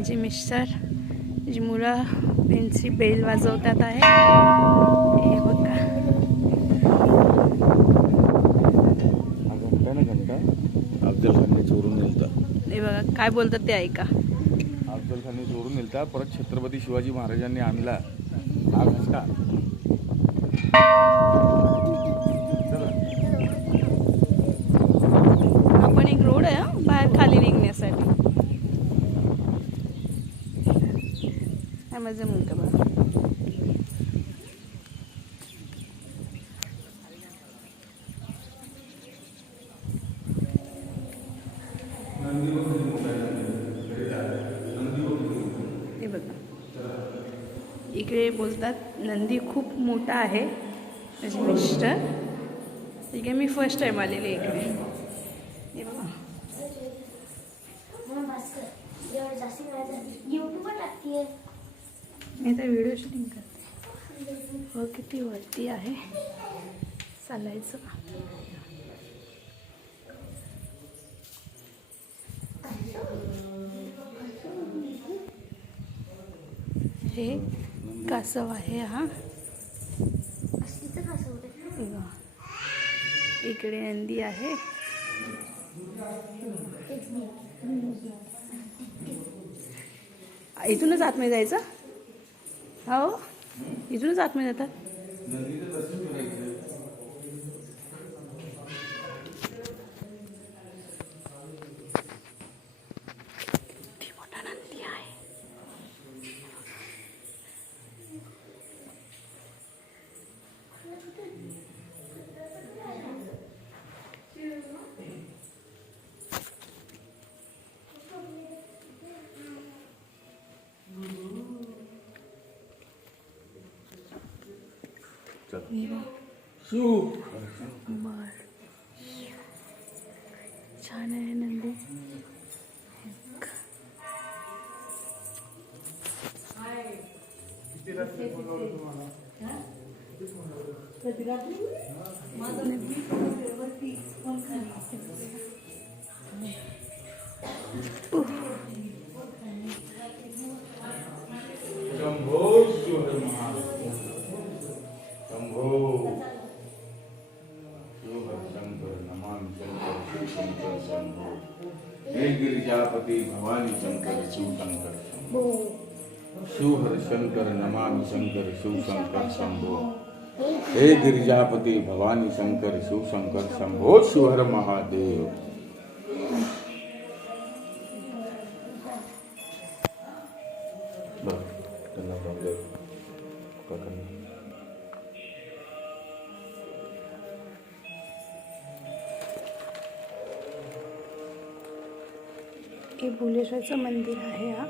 माझे मिस्टर जी मुलं त्यांची बेल वाजवतात आहे. हे बघा घंटा अफजल खानने चोरून नेलता. हे बघा काय बोलतात ते ऐका. अफजल खानने चोरून नेलता. परत छत्रपती शिवाजी महाराजांनी आणला हा घंटा. हा पण एक रोड आहे हा, बाहेर खाली निघण्यासाठी. हा माझा मुलगा बघा. हे बघा इकडे बोलतात नंदी खूप मोठा आहे. माझे मिस्टर इकडे मी फर्स्ट टाइम आलेले इकडे. हे बघा मी तर व्हिडिओ शूटिंग करते. हो किती वरती आहे चालायचं. हे कासव आहे हा. इकडे नंदी आहे. इथूनच आतमध्ये जायचं. हो इथूनच आतमध्ये जातात. किती मोठा नंदी आहे. बर छान आहे नंदी. हे गिरिजापति भवानी शंकर शिव शंकर शिवहर शंकर नमामि शंकर शिव शंकर शंभो. हे गिरिजापति भवानी शंकर शिव शंकर शंभो शिवहर महादेव. हे भुलेश्वरचं मंदिर आहे हा.